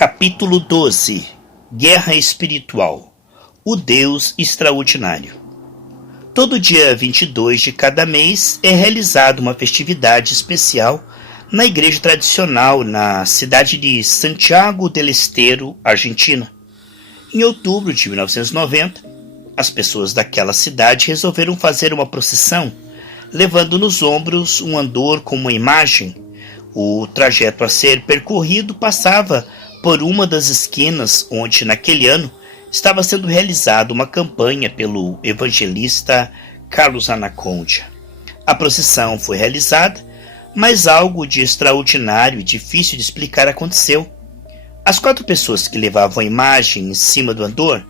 Capítulo 12. Guerra Espiritual. O Deus Extraordinário. Todo dia 22 de cada mês é realizada uma festividade especial na igreja tradicional na cidade de Santiago del Estero, Argentina. Em outubro de 1990, as pessoas daquela cidade resolveram fazer uma procissão, levando nos ombros um andor com uma imagem. O trajeto a ser percorrido passava por uma das esquinas onde, naquele ano, estava sendo realizada uma campanha pelo evangelista Carlos Anacondia. A procissão foi realizada, mas algo de extraordinário e difícil de explicar aconteceu. As 4 pessoas que levavam a imagem em cima do andor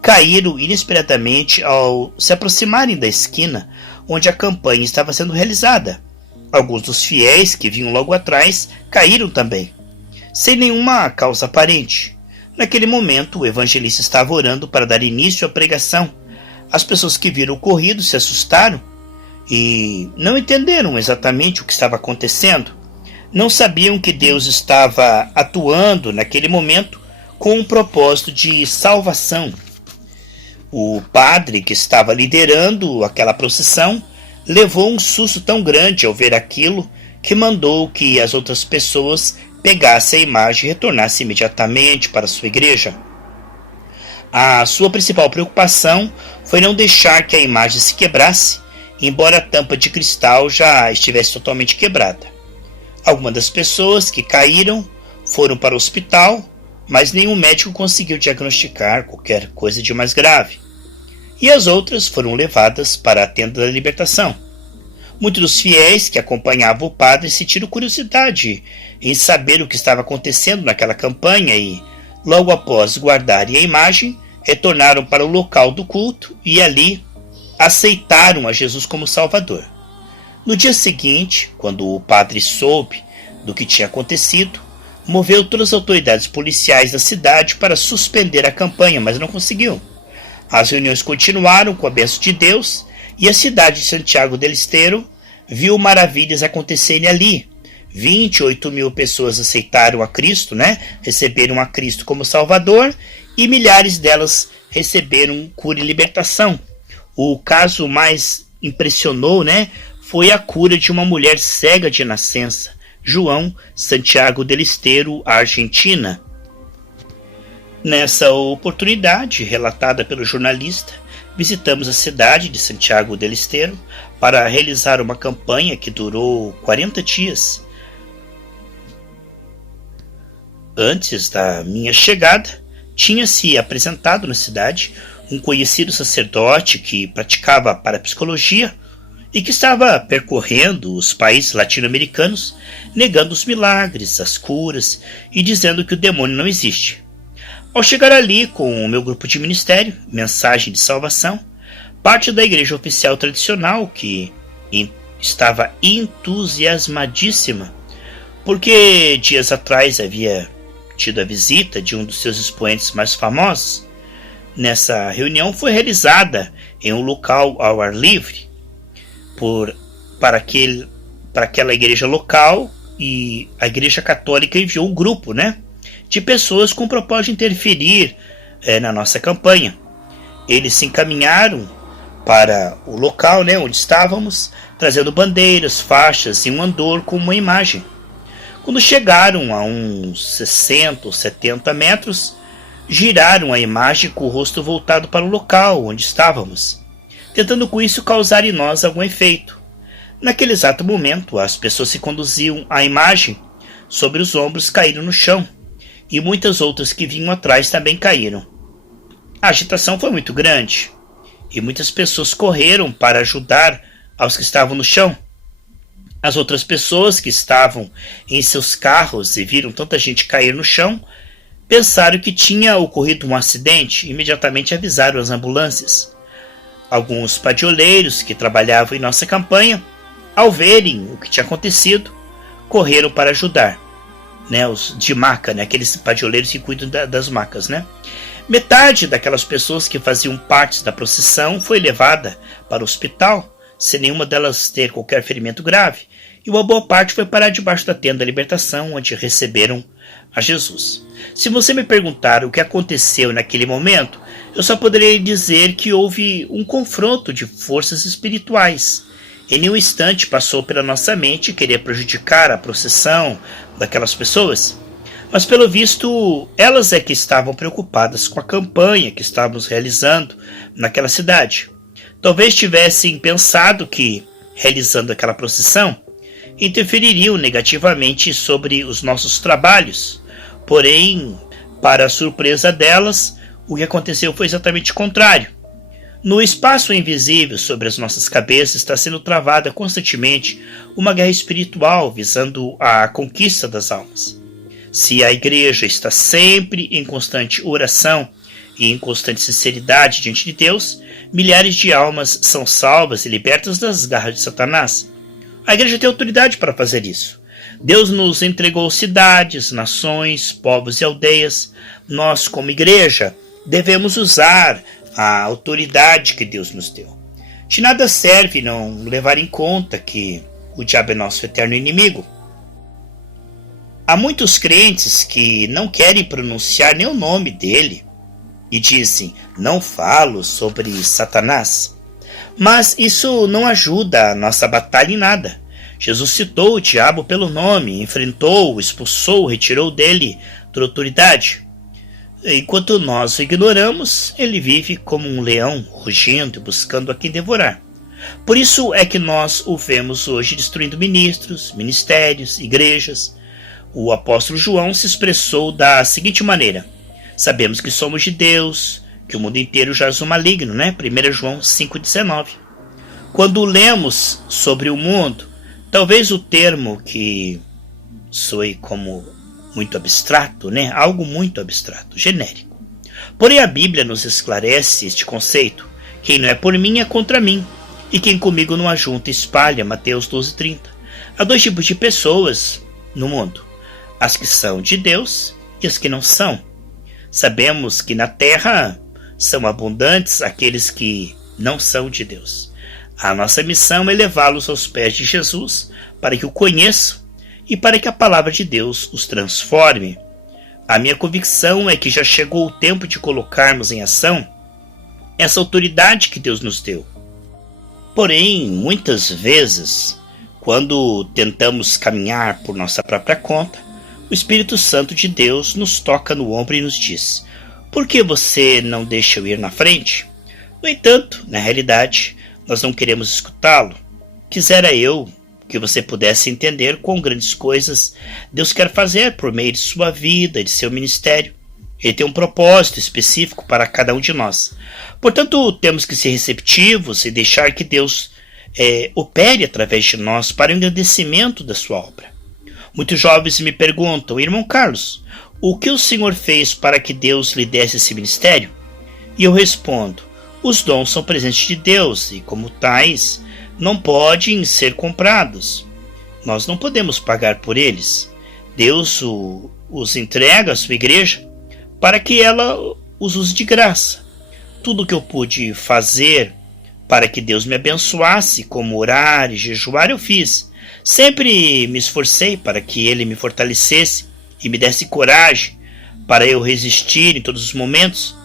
caíram inesperadamente ao se aproximarem da esquina onde a campanha estava sendo realizada. Alguns dos fiéis que vinham logo atrás caíram também, sem nenhuma causa aparente. Naquele momento, o evangelista estava orando para dar início à pregação. As pessoas que viram o ocorrido se assustaram e não entenderam exatamente o que estava acontecendo. Não sabiam que Deus estava atuando naquele momento com um propósito de salvação. O padre que estava liderando aquela procissão levou um susto tão grande ao ver aquilo que mandou que as outras pessoas pegassem a imagem e retornassem imediatamente para sua igreja. A sua principal preocupação foi não deixar que a imagem se quebrasse, embora a tampa de cristal já estivesse totalmente quebrada. Algumas das pessoas que caíram foram para o hospital, mas nenhum médico conseguiu diagnosticar qualquer coisa de mais grave. E as outras foram levadas para a tenda da libertação. Muitos dos fiéis que acompanhavam o padre sentiram curiosidade em saber o que estava acontecendo naquela campanha e, logo após guardarem a imagem, retornaram para o local do culto e ali aceitaram a Jesus como Salvador. No dia seguinte, quando o padre soube do que tinha acontecido, moveu todas as autoridades policiais da cidade para suspender a campanha, mas não conseguiu. As reuniões continuaram com a bênção de Deus e a cidade de Santiago del Estero viu maravilhas acontecerem ali. 28 mil pessoas aceitaram a Cristo, receberam a Cristo como Salvador, e milhares delas receberam cura e libertação. O caso mais impressionou, foi a cura de uma mulher cega de nascença, João, Santiago del Estero, Argentina. Nessa oportunidade, relatada pelo jornalista, visitamos a cidade de Santiago del Estero para realizar uma campanha que durou 40 dias. Antes da minha chegada, tinha-se apresentado na cidade um conhecido sacerdote que praticava parapsicologia e que estava percorrendo os países latino-americanos, negando os milagres, as curas e dizendo que o demônio não existe. Ao chegar ali com o meu grupo de ministério, Mensagem de Salvação, parte da igreja oficial tradicional, que estava entusiasmadíssima, porque dias atrás havia tido a visita de um dos seus expoentes mais famosos. Nessa reunião foi realizada em um local ao ar livre para aquela igreja local, e a igreja católica enviou um grupo, de pessoas com o propósito de interferir na nossa campanha. Eles se encaminharam para o local onde estávamos, trazendo bandeiras, faixas e um andor com uma imagem. Quando chegaram a uns 60 ou 70 metros, giraram a imagem com o rosto voltado para o local onde estávamos, tentando com isso causar em nós algum efeito. Naquele exato momento, as pessoas que conduziam a imagem sobre os ombros caíram no chão, e muitas outras que vinham atrás também caíram. A agitação foi muito grande, e muitas pessoas correram para ajudar aos que estavam no chão. As outras pessoas que estavam em seus carros e viram tanta gente cair no chão, pensaram que tinha ocorrido um acidente e imediatamente avisaram as ambulâncias. Alguns padioleiros que trabalhavam em nossa campanha, ao verem o que tinha acontecido, correram para ajudar. Os de maca, aqueles padioleiros que cuidam das macas. Metade daquelas pessoas que faziam parte da procissão foi levada para o hospital, sem nenhuma delas ter qualquer ferimento grave, e uma boa parte foi parar debaixo da tenda da libertação, onde receberam a Jesus. Se você me perguntar o que aconteceu naquele momento, eu só poderei dizer que houve um confronto de forças espirituais. Em nenhum instante passou pela nossa mente querer prejudicar a procissão daquelas pessoas, mas pelo visto elas é que estavam preocupadas com a campanha que estávamos realizando naquela cidade. Talvez tivessem pensado que, realizando aquela procissão, interfeririam negativamente sobre os nossos trabalhos. Porém, para a surpresa delas, o que aconteceu foi exatamente o contrário. No espaço invisível sobre as nossas cabeças está sendo travada constantemente uma guerra espiritual visando a conquista das almas. Se a igreja está sempre em constante oração e em constante sinceridade diante de Deus, milhares de almas são salvas e libertas das garras de Satanás. A igreja tem autoridade para fazer isso. Deus nos entregou cidades, nações, povos e aldeias. Nós, como igreja, devemos usar a autoridade que Deus nos deu. De nada serve não levar em conta que o diabo é nosso eterno inimigo. Há muitos crentes que não querem pronunciar nem o nome dele e dizem, não falo sobre Satanás. Mas isso não ajuda a nossa batalha em nada. Jesus citou o diabo pelo nome, enfrentou, expulsou, retirou dele toda autoridade. Enquanto nós o ignoramos, ele vive como um leão, rugindo e buscando a quem devorar. Por isso é que nós o vemos hoje destruindo ministros, ministérios, igrejas. O apóstolo João se expressou da seguinte maneira: sabemos que somos de Deus, que o mundo inteiro jaz o maligno, né? 1 João 5,19. Quando lemos sobre o mundo, talvez o termo que soe como muito abstrato, né? Algo muito abstrato, genérico. Porém a Bíblia nos esclarece este conceito. Quem não é por mim é contra mim, e quem comigo não ajunta espalha. Mateus 12,30. Há dois tipos de pessoas no mundo: as que são de Deus e as que não são. Sabemos que na terra são abundantes aqueles que não são de Deus. A nossa missão é levá-los aos pés de Jesus para que o conheçam e para que a palavra de Deus os transforme. A minha convicção é que já chegou o tempo de colocarmos em ação essa autoridade que Deus nos deu. Porém, muitas vezes, quando tentamos caminhar por nossa própria conta, o Espírito Santo de Deus nos toca no ombro e nos diz: por que você não deixa eu ir na frente? No entanto, na realidade, nós não queremos escutá-lo. Quisera eu que você pudesse entender quão grandes coisas Deus quer fazer por meio de sua vida e de seu ministério. Ele tem um propósito específico para cada um de nós. Portanto, temos que ser receptivos e deixar que Deus opere através de nós para o engrandecimento da sua obra. Muitos jovens me perguntam: irmão Carlos, o que o senhor fez para que Deus lhe desse esse ministério? E eu respondo: os dons são presentes de Deus e, como tais, não podem ser comprados. Nós não podemos pagar por eles. Deus os entrega à sua igreja para que ela os use de graça. Tudo o que eu pude fazer para que Deus me abençoasse, como orar e jejuar, eu fiz. Sempre me esforcei para que Ele me fortalecesse e me desse coragem para eu resistir em todos os momentos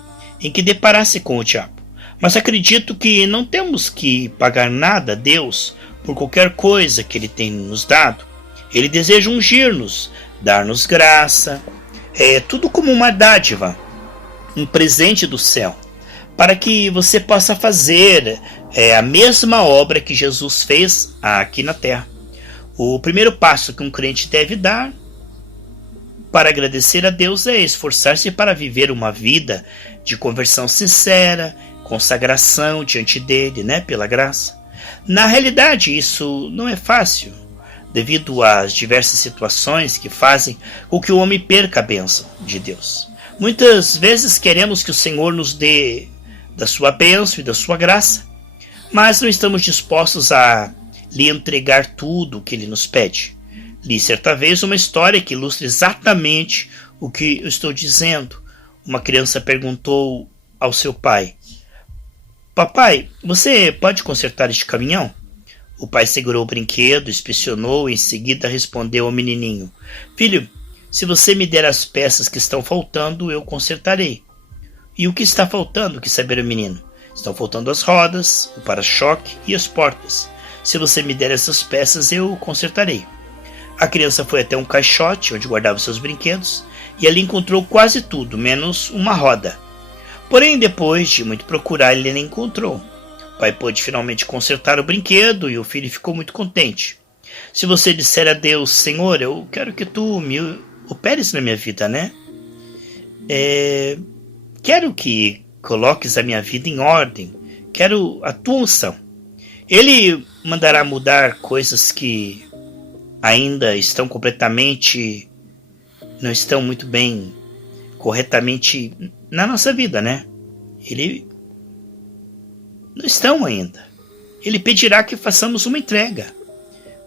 em que deparasse com o diabo. Mas acredito que não temos que pagar nada a Deus por qualquer coisa que Ele tem nos dado. Ele deseja ungir-nos, dar-nos graça, tudo como uma dádiva, um presente do céu, para que você possa fazer a mesma obra que Jesus fez aqui na terra. O primeiro passo que um crente deve dar para agradecer a Deus é esforçar-se para viver uma vida de conversão sincera, consagração diante dele, pela graça. Na realidade, isso não é fácil, devido às diversas situações que fazem com que o homem perca a bênção de Deus. Muitas vezes queremos que o Senhor nos dê da sua bênção e da sua graça, mas não estamos dispostos a lhe entregar tudo o que ele nos pede. Li certa vez uma história que ilustra exatamente o que eu estou dizendo. Uma criança perguntou ao seu pai: papai, você pode consertar este caminhão? O pai segurou o brinquedo, inspecionou e em seguida respondeu ao menininho: filho, Se você me der as peças que estão faltando, eu consertarei. E o que está faltando? Quis saber o menino. Estão faltando as rodas, o para-choque e as portas. Se você me der essas peças, eu consertarei. A criança foi até um caixote onde guardava seus brinquedos e ali encontrou quase tudo, menos uma roda. Porém, depois de muito procurar, ele não encontrou. O pai pôde finalmente consertar o brinquedo e o filho ficou muito contente. Se você disser a Deus, Senhor, eu quero que tu me operes na minha vida, né? Quero que coloques a minha vida em ordem. Quero a tua unção. Ele mandará mudar coisas que ainda estão completamente... não estão muito bem, corretamente na nossa vida, né? Ele não estão ainda. Ele pedirá que façamos uma entrega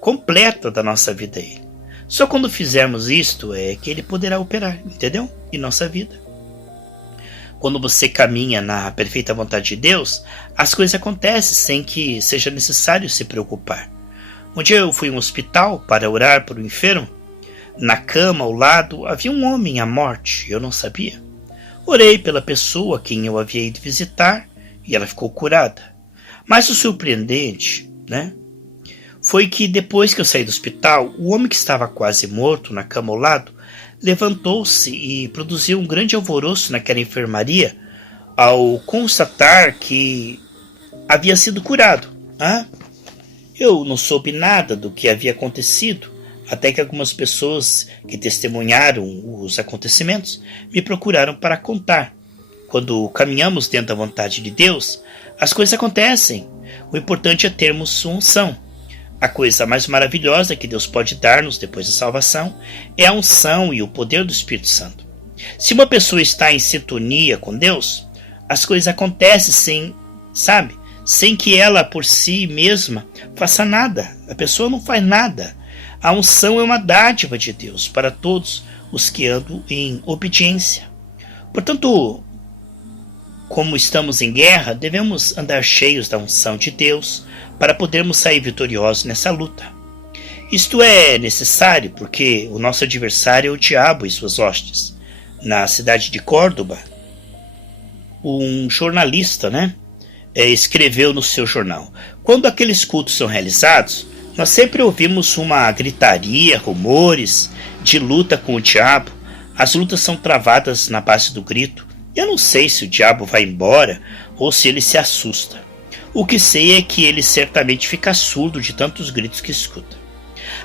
completa da nossa vida a ele. Só quando fizermos isto é que ele poderá operar, entendeu? Em nossa vida. Quando você caminha na perfeita vontade de Deus, as coisas acontecem sem que seja necessário se preocupar. Um dia eu fui a um hospital para orar por um enfermo. Na cama ao lado havia um homem à morte, eu não sabia. Orei pela pessoa a quem eu havia ido visitar e ela ficou curada. Mas o surpreendente, né, foi que depois que eu saí do hospital, o homem que estava quase morto na cama ao lado levantou-se e produziu um grande alvoroço naquela enfermaria ao constatar que havia sido curado. Eu não soube nada do que havia acontecido, até que algumas pessoas que testemunharam os acontecimentos me procuraram para contar. Quando caminhamos dentro da vontade de Deus, as coisas acontecem. O importante é termos sua unção. A coisa mais maravilhosa que Deus pode dar-nos depois da salvação é a unção e o poder do Espírito Santo. Se uma pessoa está em sintonia com Deus, as coisas acontecem sem que ela por si mesma faça nada. A pessoa não faz nada. A unção é uma dádiva de Deus para todos os que andam em obediência. Portanto, como estamos em guerra, devemos andar cheios da unção de Deus para podermos sair vitoriosos nessa luta. Isto é necessário porque o nosso adversário é o diabo e suas hostes. Na cidade de Córdoba, um jornalista, escreveu no seu jornal: quando aqueles cultos são realizados, nós sempre ouvimos uma gritaria, rumores de luta com o diabo. As lutas são travadas na base do grito. Eu não sei se o diabo vai embora ou se ele se assusta. O que sei é que ele certamente fica surdo de tantos gritos que escuta.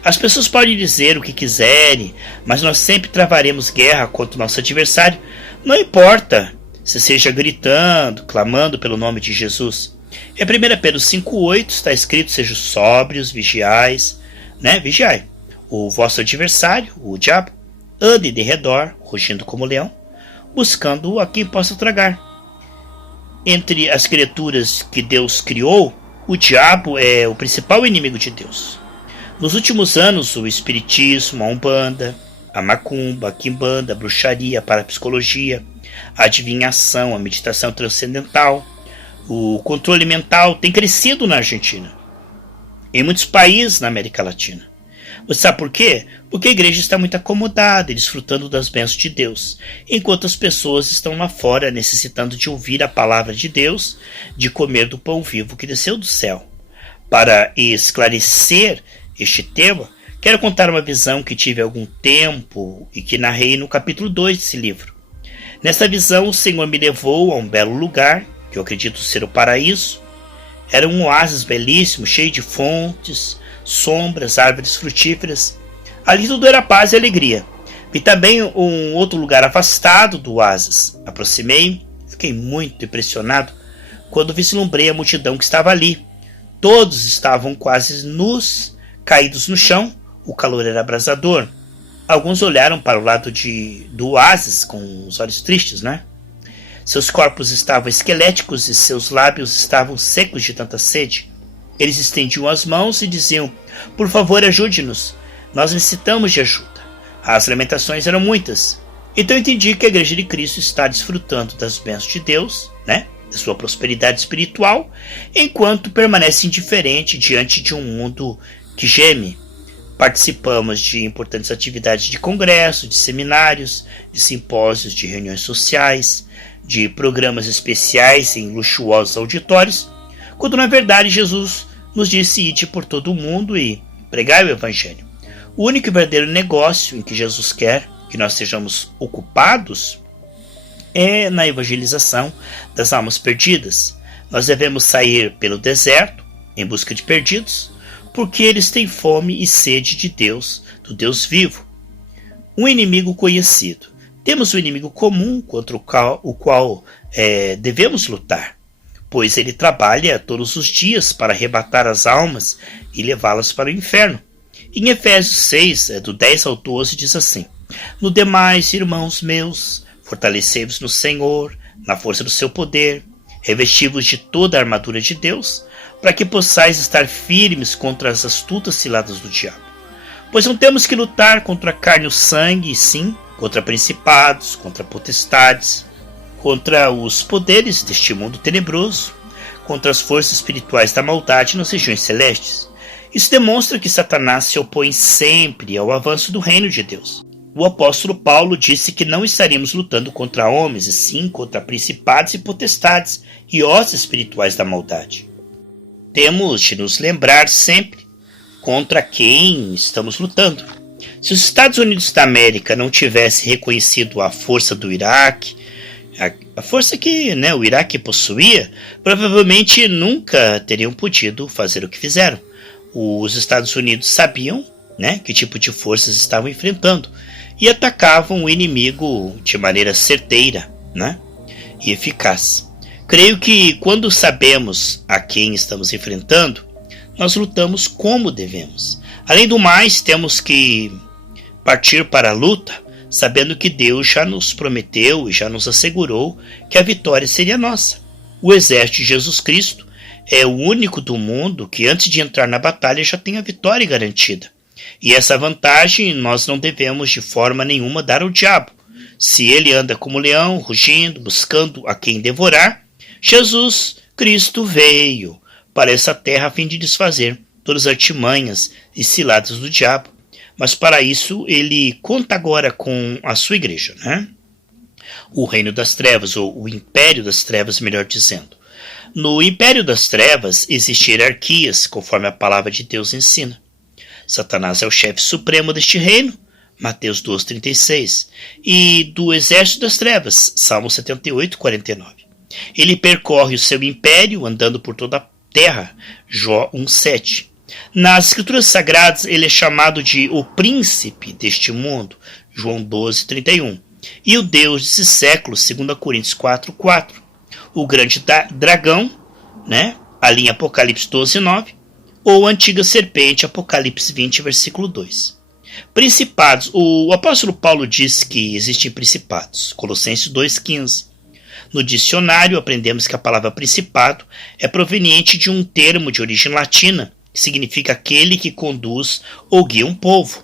As pessoas podem dizer o que quiserem, mas nós sempre travaremos guerra contra o nosso adversário. Não importa se seja gritando, clamando pelo nome de Jesus. Em 1 Pedro 5,8 está escrito: sejam sóbrios, vigiais, vigiai. O vosso adversário, o diabo, ande de redor, rugindo como leão, buscando a quem possa tragar. Entre as criaturas que Deus criou, o diabo é o principal inimigo de Deus. Nos últimos anos, o espiritismo, a umbanda, a macumba, a quimbanda, a bruxaria, a parapsicologia, a adivinhação, a meditação transcendental, o controle mental tem crescido na Argentina, em muitos países na América Latina. Você sabe por quê? Porque a igreja está muito acomodada e desfrutando das bênçãos de Deus, enquanto as pessoas estão lá fora necessitando de ouvir a palavra de Deus, de comer do pão vivo que desceu do céu. Para esclarecer este tema, quero contar uma visão que tive há algum tempo e que narrei no capítulo 2 desse livro. Nesta visão, o Senhor me levou a um belo lugar, que eu acredito ser o paraíso. Era um oásis belíssimo, cheio de fontes, sombras, árvores frutíferas. Ali tudo era paz e alegria. Vi também um outro lugar afastado do oásis. Aproximei, fiquei muito impressionado quando vislumbrei a multidão que estava ali. Todos estavam quase nus, caídos no chão. O calor era abrasador. Alguns olharam para o lado do oásis com os olhos tristes, Seus corpos estavam esqueléticos e seus lábios estavam secos de tanta sede. Eles estendiam as mãos e diziam: por favor, ajude-nos. Nós necessitamos de ajuda. As lamentações eram muitas. Então eu entendi que a Igreja de Cristo está desfrutando das bênçãos de Deus, da sua prosperidade espiritual, enquanto permanece indiferente diante de um mundo que geme. Participamos de importantes atividades de congresso, de seminários, de simpósios, de reuniões sociais, de programas especiais em luxuosos auditórios, quando na verdade Jesus nos disse: ide por todo o mundo e pregai o Evangelho. O único e verdadeiro negócio em que Jesus quer que nós sejamos ocupados é na evangelização das almas perdidas. Nós devemos sair pelo deserto em busca de perdidos, porque eles têm fome e sede de Deus, do Deus vivo. Um inimigo conhecido. Temos um inimigo comum contra o qual devemos lutar, pois ele trabalha todos os dias para arrebatar as almas e levá-las para o inferno. Em Efésios 6, do 10 ao 12, diz assim: no demais, irmãos meus, fortalecei-vos no Senhor, na força do seu poder, revesti-vos de toda a armadura de Deus, para que possais estar firmes contra as astutas ciladas do diabo. Pois não temos que lutar contra a carne e o sangue, e sim contra principados, contra potestades, contra os poderes deste mundo tenebroso, contra as forças espirituais da maldade nas regiões celestes. Isso demonstra que Satanás se opõe sempre ao avanço do reino de Deus. O apóstolo Paulo disse que não estaríamos lutando contra homens, e sim contra principados e potestades e hostes espirituais da maldade. Temos de nos lembrar sempre contra quem estamos lutando. Se os Estados Unidos da América não tivessem reconhecido a força do Iraque, a força que o Iraque possuía, provavelmente nunca teriam podido fazer o que fizeram. Os Estados Unidos sabiam que tipo de forças estavam enfrentando e atacavam o inimigo de maneira certeira e eficaz. Creio que quando sabemos a quem estamos enfrentando, nós lutamos como devemos. Além do mais, temos que partir para a luta sabendo que Deus já nos prometeu e já nos assegurou que a vitória seria nossa. O exército de Jesus Cristo é o único do mundo que antes de entrar na batalha já tem a vitória garantida. E essa vantagem nós não devemos de forma nenhuma dar ao diabo. Se ele anda como leão, rugindo, buscando a quem devorar, Jesus Cristo veio para essa terra a fim de desfazer todas as artimanhas e ciladas do diabo. Mas para isso ele conta agora com a sua igreja, O reino das trevas, ou o império das trevas, melhor dizendo. No império das trevas existem hierarquias, conforme a palavra de Deus ensina. Satanás é o chefe supremo deste reino, Mateus 12:36, e do exército das trevas, Salmo 78:49. Ele percorre o seu império andando por toda a terra, Jó 1:7. Nas escrituras sagradas ele é chamado de o príncipe deste mundo, João 12:31, e o Deus desse século, 2 Coríntios 4:4. O grande dragão, ali em Apocalipse 12:9, ou a antiga serpente, Apocalipse 20, versículo 2. Principados, o apóstolo Paulo diz que existem principados, Colossenses 2:15. No dicionário aprendemos que a palavra principado é proveniente de um termo de origem latina, que significa aquele que conduz ou guia um povo.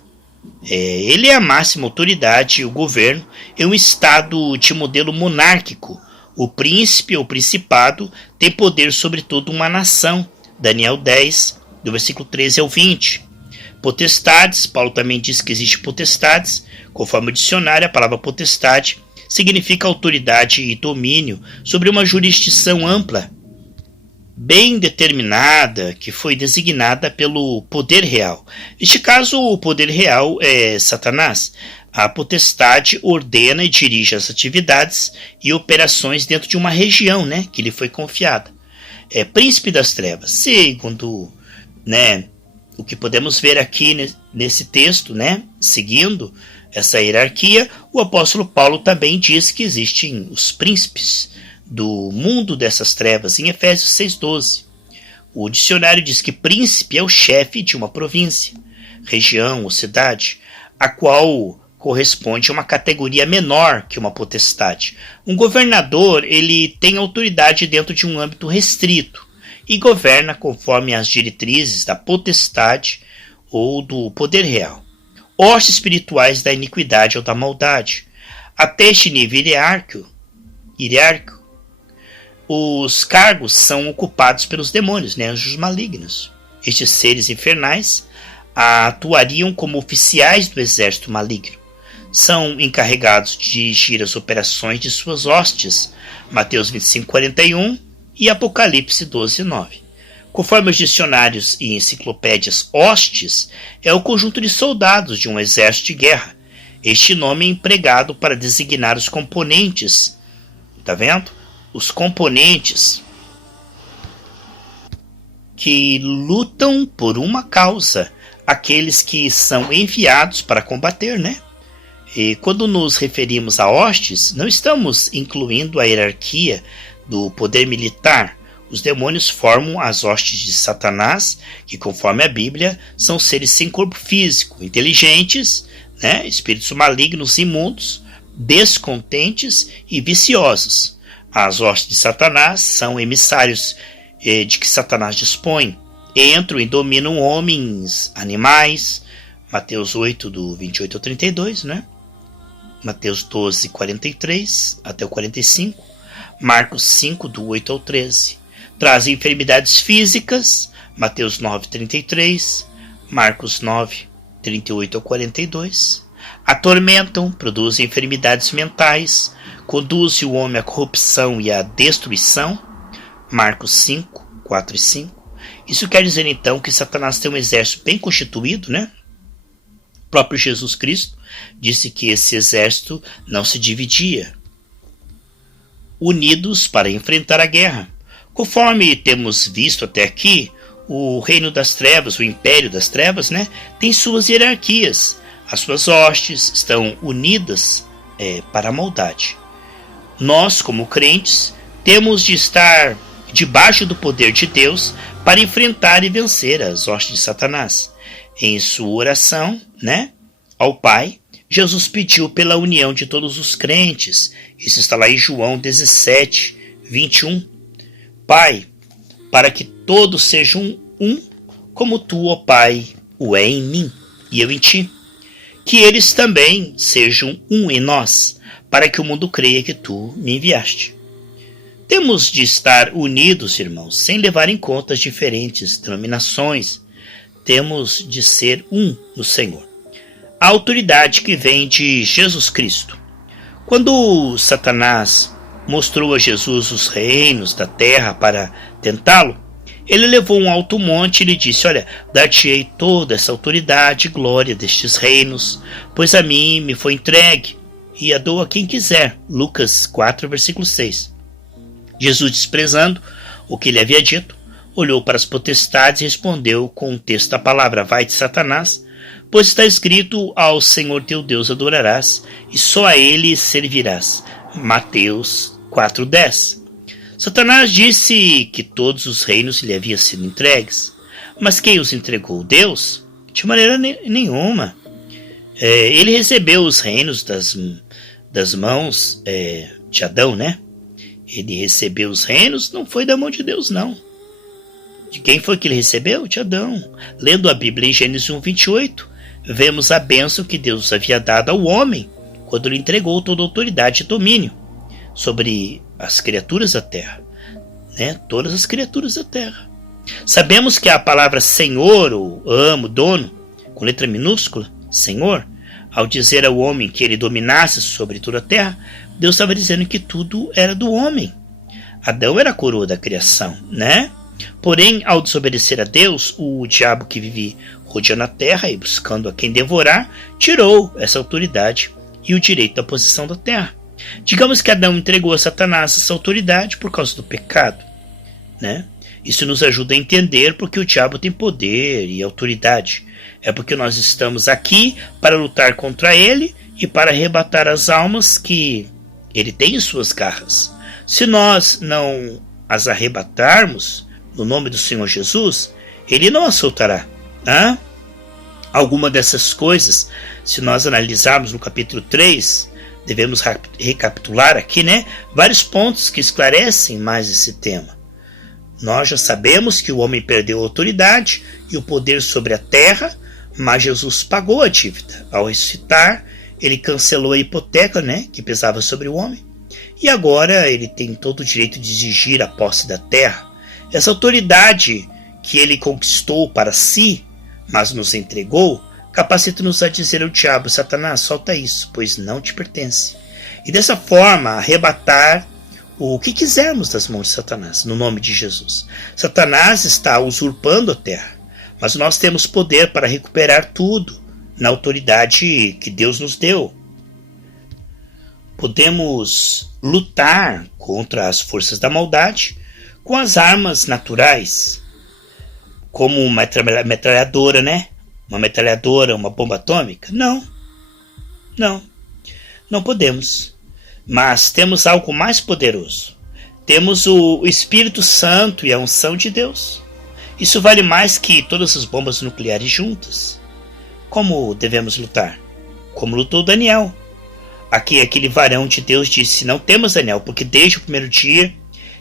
Ele é a máxima autoridade, o governo, em um estado de modelo monárquico. O príncipe ou principado tem poder sobre toda uma nação, Daniel 10, do versículo 13 ao 20. Potestades, Paulo também diz que existe potestades. Conforme o dicionário, a palavra potestade significa autoridade e domínio sobre uma jurisdição ampla, bem determinada, que foi designada pelo poder real. Neste caso, o poder real é Satanás. A potestade ordena e dirige as atividades e operações dentro de uma região, que lhe foi confiada. É príncipe das trevas. Segundo, o que podemos ver aqui nesse texto, seguindo essa hierarquia, o apóstolo Paulo também diz que existem os príncipes do mundo dessas trevas, em Efésios 6:12. O dicionário diz que príncipe é o chefe de uma província, região ou cidade, a qual corresponde a uma categoria menor que uma potestade. Um governador, ele tem autoridade dentro de um âmbito restrito e governa conforme as diretrizes da potestade ou do poder real. Hostes espirituais da iniquidade ou da maldade. Até este nível hierárquico, os cargos são ocupados pelos demônios, anjos malignos. Estes seres infernais atuariam como oficiais do exército maligno. São encarregados de dirigir as operações de suas hostes, Mateus 25:41 e Apocalipse 12:9. Conforme os dicionários e enciclopédias, hostes é o conjunto de soldados de um exército de guerra. Este nome é empregado para designar os componentes, tá vendo? Os componentes que lutam por uma causa, aqueles que são enviados para combater, né? E quando nos referimos a hostes, não estamos incluindo a hierarquia do poder militar. Os demônios formam as hostes de Satanás, que, conforme a Bíblia, são seres sem corpo físico, inteligentes, né? Espíritos malignos, imundos, descontentes e viciosos. As hostes de Satanás são emissários de que Satanás dispõe. Entram e dominam homens, animais. Mateus 8, do 28 ao 32, né? Mateus 12, 43 até o 45. Marcos 5, do 8 ao 13. Trazem enfermidades físicas. Mateus 9, 33. Marcos 9, 38 ao 42. Atormentam, produzem enfermidades mentais, conduzem o homem à corrupção e à destruição. Marcos 5, 4 e 5. Isso quer dizer então que Satanás tem um exército bem constituído, né? O próprio Jesus Cristo disse que esse exército não se dividia, unidos para enfrentar a guerra. Conforme temos visto até aqui, o reino das trevas, o império das trevas, né, tem suas hierarquias. As suas hostes estão unidas para a maldade. Nós, como crentes, temos de estar debaixo do poder de Deus para enfrentar e vencer as hostes de Satanás. Em sua oração, né, ao Pai, Jesus pediu pela união de todos os crentes. Isso está lá em João 17, 21. Pai, para que todos sejam um, como tu, ó Pai, o é em mim e eu em ti. Que eles também sejam um em nós, para que o mundo creia que tu me enviaste. Temos de estar unidos, irmãos, sem levar em conta as diferentes denominações. Temos de ser um no Senhor. A autoridade que vem de Jesus Cristo. Quando Satanás mostrou a Jesus os reinos da terra para tentá-lo, ele levou um alto monte e lhe disse: olha, dar-te-ei toda essa autoridade e glória destes reinos, pois a mim me foi entregue, e a dou a quem quiser. Lucas 4, versículo 6. Jesus, desprezando o que lhe havia dito, olhou para as potestades e respondeu com o texto da palavra: vai-te, Satanás, pois está escrito: ao Senhor teu Deus adorarás, e só a ele servirás. Mateus 4:10. Satanás disse que todos os reinos lhe haviam sido entregues. Mas quem os entregou? Deus? De maneira nenhuma. Ele recebeu os reinos das mãos de Adão, né? Ele recebeu os reinos, não foi da mão de Deus, não. De quem foi que ele recebeu? De Adão. Lendo a Bíblia em Gênesis 1:28, vemos a bênção que Deus havia dado ao homem quando lhe entregou toda a autoridade e domínio sobre as criaturas da terra, né? Todas as criaturas da terra. Sabemos que a palavra Senhor, ou amo, dono, com letra minúscula, Senhor, ao dizer ao homem que ele dominasse sobre toda a terra, Deus estava dizendo que tudo era do homem. Adão era a coroa da criação, né? Porém, ao desobedecer a Deus, o diabo que vive rodeando a terra e buscando a quem devorar, tirou essa autoridade e o direito da posição da terra. Digamos que Adão entregou a Satanás essa autoridade por causa do pecado, né? Isso nos ajuda a entender porque o diabo tem poder e autoridade. É porque nós estamos aqui para lutar contra ele e para arrebatar as almas que ele tem em suas garras. Se nós não as arrebatarmos no nome do Senhor Jesus, ele não as soltará. Né? Alguma dessas coisas, se nós analisarmos no capítulo 3, devemos recapitular aqui, né, vários pontos que esclarecem mais esse tema. Nós já sabemos que o homem perdeu a autoridade e o poder sobre a terra, mas Jesus pagou a dívida. Ao ressuscitar, ele cancelou a hipoteca, né, que pesava sobre o homem. E agora ele tem todo o direito de exigir a posse da terra. Essa autoridade que ele conquistou para si mas nos entregou, capacita-nos a dizer ao diabo: Satanás, solta isso, pois não te pertence. E dessa forma, arrebatar o que quisermos das mãos de Satanás, no nome de Jesus. Satanás está usurpando a terra, mas nós temos poder para recuperar tudo na autoridade que Deus nos deu. Podemos lutar contra as forças da maldade com as armas naturais, como uma metralhadora, né? Uma metralhadora, uma bomba atômica? Não podemos. Mas temos algo mais poderoso. Temos o Espírito Santo e a unção de Deus. Isso vale mais que todas as bombas nucleares juntas. Como devemos lutar? Como lutou Daniel. Aquele varão de Deus disse: não temas, Daniel, porque desde o primeiro dia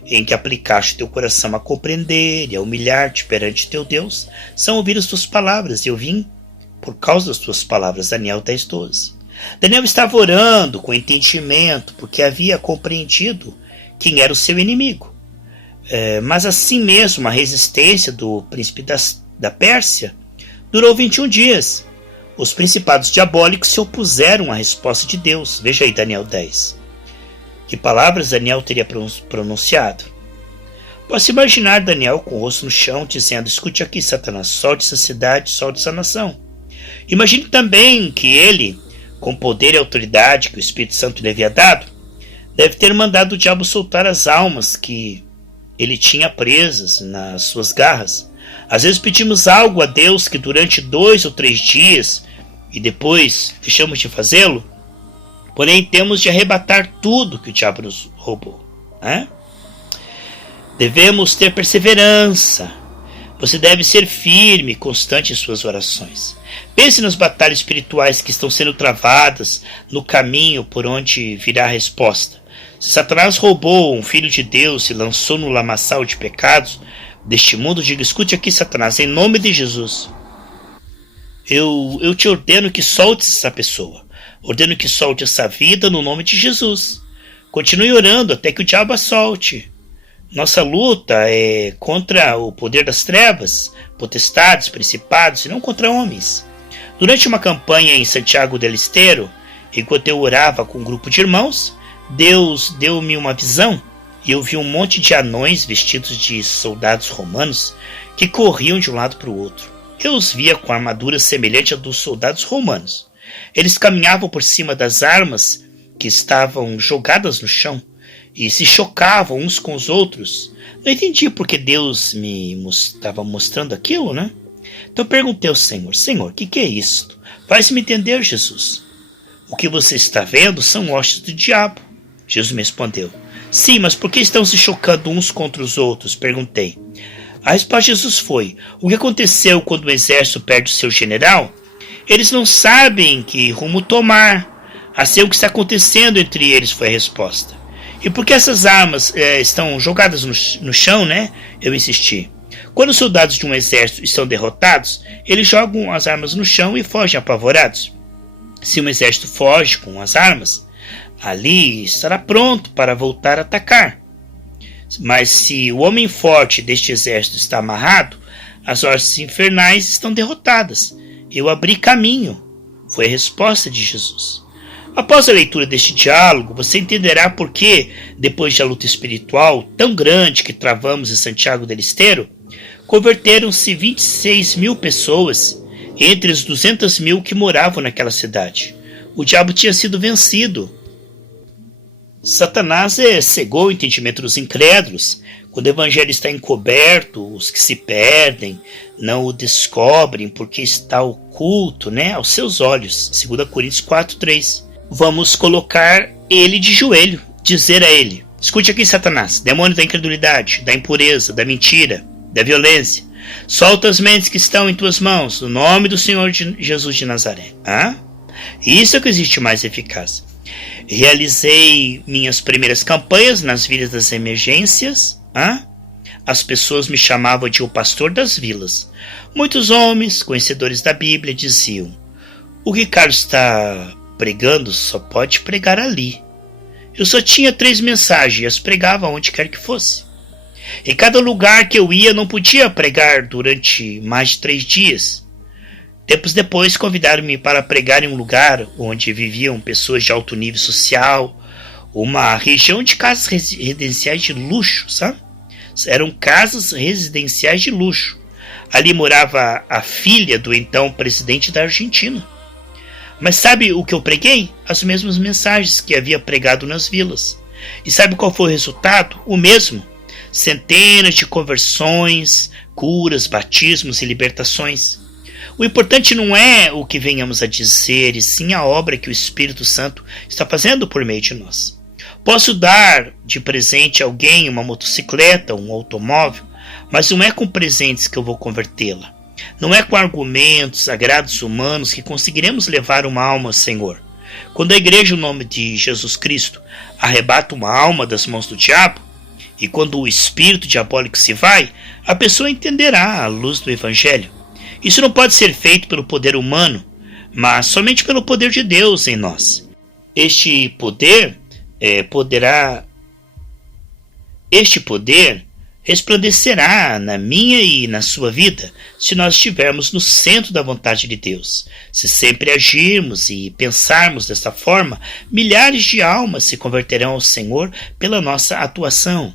em que aplicaste teu coração a compreender e a humilhar-te perante teu Deus, são ouvidas tuas palavras, e eu vim por causa das tuas palavras. Daniel 10:12. Daniel estava orando com entendimento, porque havia compreendido quem era o seu inimigo. Mas assim mesmo, a resistência do príncipe da Pérsia durou 21 dias. Os principados diabólicos se opuseram à resposta de Deus. Veja aí Daniel 10. Que palavras Daniel teria pronunciado? Posso imaginar Daniel com o rosto no chão, dizendo: escute aqui, Satanás, solte essa cidade, solte essa nação. Imagine também que ele, com poder e autoridade que o Espírito Santo lhe havia dado, deve ter mandado o diabo soltar as almas que ele tinha presas nas suas garras. Às vezes pedimos algo a Deus que durante 2 ou 3 dias e depois deixamos de fazê-lo, porém temos de arrebatar tudo que o diabo nos roubou. Devemos ter perseverança. Você deve ser firme e constante em suas orações. Pense nas batalhas espirituais que estão sendo travadas no caminho por onde virá a resposta. Se Satanás roubou um filho de Deus e lançou no lamaçal de pecados deste mundo, diga: escute aqui, Satanás, em nome de Jesus. Eu te ordeno que soltes essa pessoa. Ordeno que solte essa vida no nome de Jesus. Continue orando até que o diabo a solte. Nossa luta é contra o poder das trevas, potestades, principados, e não contra homens. Durante uma campanha em Santiago del Estero, enquanto eu orava com um grupo de irmãos, Deus deu-me uma visão e eu vi um monte de anões vestidos de soldados romanos que corriam de um lado para o outro. Eu os via com armadura semelhante à dos soldados romanos. Eles caminhavam por cima das armas que estavam jogadas no chão e se chocavam uns com os outros. Não entendi porque Deus me estava mostrando aquilo, né? Então perguntei ao Senhor: Senhor, o que é isto? Faz-me entender, Jesus. O que você está vendo são hostes do diabo. Jesus me respondeu: sim, mas por que estão se chocando uns contra os outros? Perguntei. A resposta de Jesus foi: o que aconteceu quando o exército perde o seu general? Eles não sabem que rumo tomar. Assim é o que está acontecendo entre eles, foi a resposta. E por que essas armas estão jogadas no chão, né? Eu insisti. Quando os soldados de um exército estão derrotados, eles jogam as armas no chão e fogem apavorados. Se um exército foge com as armas, ali estará pronto para voltar a atacar. Mas se o homem forte deste exército está amarrado, as hostes infernais estão derrotadas. Eu abri caminho, foi a resposta de Jesus. Após a leitura deste diálogo, você entenderá por que, depois da luta espiritual tão grande que travamos em Santiago del Estero, converteram-se 26 mil pessoas entre as 200 mil que moravam naquela cidade. O diabo tinha sido vencido. Satanás cegou o entendimento dos incrédulos. Quando o evangelho está encoberto, os que se perdem não o descobrem porque está oculto, aos seus olhos. 2 Coríntios 4:3. Vamos colocar ele de joelho, dizer a ele: escute aqui, Satanás, demônio da incredulidade, da impureza, da mentira, da violência. Solta as mentes que estão em tuas mãos, no nome do Senhor Jesus de Nazaré. Isso é que existe mais eficaz. Realizei minhas primeiras campanhas nas vilas das emergências. As pessoas me chamavam de o pastor das vilas. Muitos homens, conhecedores da Bíblia, diziam: o Ricardo está pregando, só pode pregar ali. Eu só tinha 3 mensagens e as pregava onde quer que fosse. Em cada lugar que eu ia não podia pregar durante mais de 3 dias. Tempos depois, convidaram-me para pregar em um lugar onde viviam pessoas de alto nível social, uma região de casas residenciais de luxo, sabe? Eram casas residenciais de luxo. Ali morava a filha do então presidente da Argentina. Mas sabe o que eu preguei? As mesmas mensagens que havia pregado nas vilas. E sabe qual foi o resultado? O mesmo. Centenas de conversões, curas, batismos e libertações. O importante não é o que venhamos a dizer, e sim a obra que o Espírito Santo está fazendo por meio de nós. Posso dar de presente a alguém uma motocicleta, um automóvel, mas não é com presentes que eu vou convertê-la. Não é com argumentos, agrados humanos que conseguiremos levar uma alma ao Senhor. Quando a igreja, em nome de Jesus Cristo, arrebata uma alma das mãos do diabo, e quando o espírito diabólico se vai, a pessoa entenderá a luz do Evangelho. Isso não pode ser feito pelo poder humano, mas somente pelo poder de Deus em nós. Este poder resplandecerá na minha e na sua vida se nós estivermos no centro da vontade de Deus. Se sempre agirmos e pensarmos desta forma, milhares de almas se converterão ao Senhor pela nossa atuação.